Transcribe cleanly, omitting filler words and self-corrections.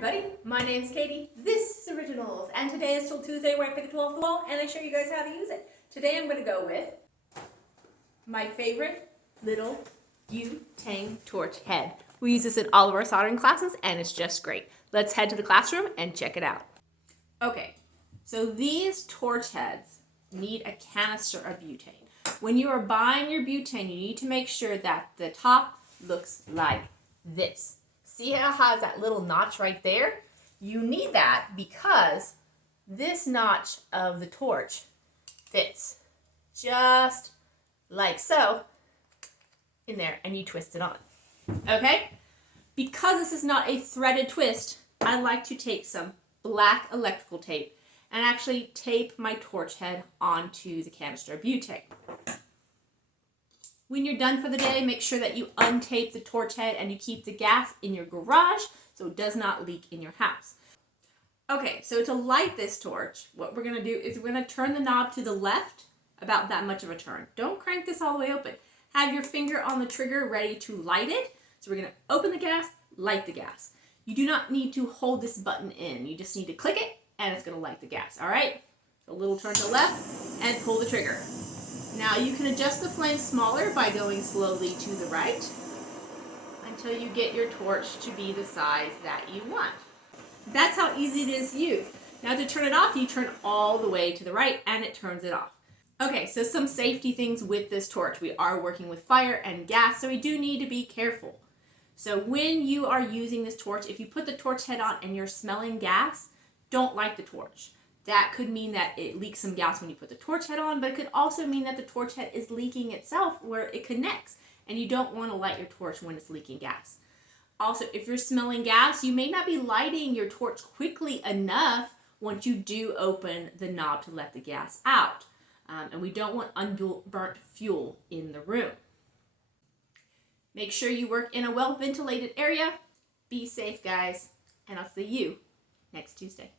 everybody, my name's Katie, this is Originals, and today is Tool Tuesday where I pick a tool off the wall and I show you guys how to use it. Today I'm going to go with my favorite little butane torch head. We use this in all of our soldering classes and it's just great. Let's head to the classroom and check it out. Okay, so these torch heads need a canister of butane. When you are buying your butane, you need to make sure that the top looks like this. See how it has that little notch right there? You need that because this notch of the torch fits just like so in there, and you twist it on. Okay? Because this is not a threaded twist, I like to take some black electrical tape and actually tape my torch head onto the canister of butane. When you're done for the day, make sure that you untape the torch head and you keep the gas in your garage so it does not leak in your house. Okay, so to light this torch, what we're going to do is we're going to turn the knob to the left, about that much of a turn. Don't crank this all the way open. Have your finger on the trigger ready to light it. So we're going to open the gas, light the gas. You do not need to hold this button in. You just need to click it and it's going to light the gas, all right? So a little turn to the left and pull the trigger. Now you can adjust the flame smaller by going slowly to the right until you get your torch to be the size that you want. That's how easy it is to use. Now to turn it off, you turn all the way to the right and it turns it off. Okay, so some safety things with this torch. We are working with fire and gas, so we do need to be careful. So when you are using this torch, if you put the torch head on and you're smelling gas, don't light the torch. That could mean that it leaks some gas when you put the torch head on, but it could also mean that the torch head is leaking itself where it connects, and you don't want to light your torch when it's leaking gas. Also, if you're smelling gas, you may not be lighting your torch quickly enough once you do open the knob to let the gas out. And we don't want unburnt fuel in the room. Make sure you work in a well-ventilated area. Be safe, guys, and I'll see you next Tuesday.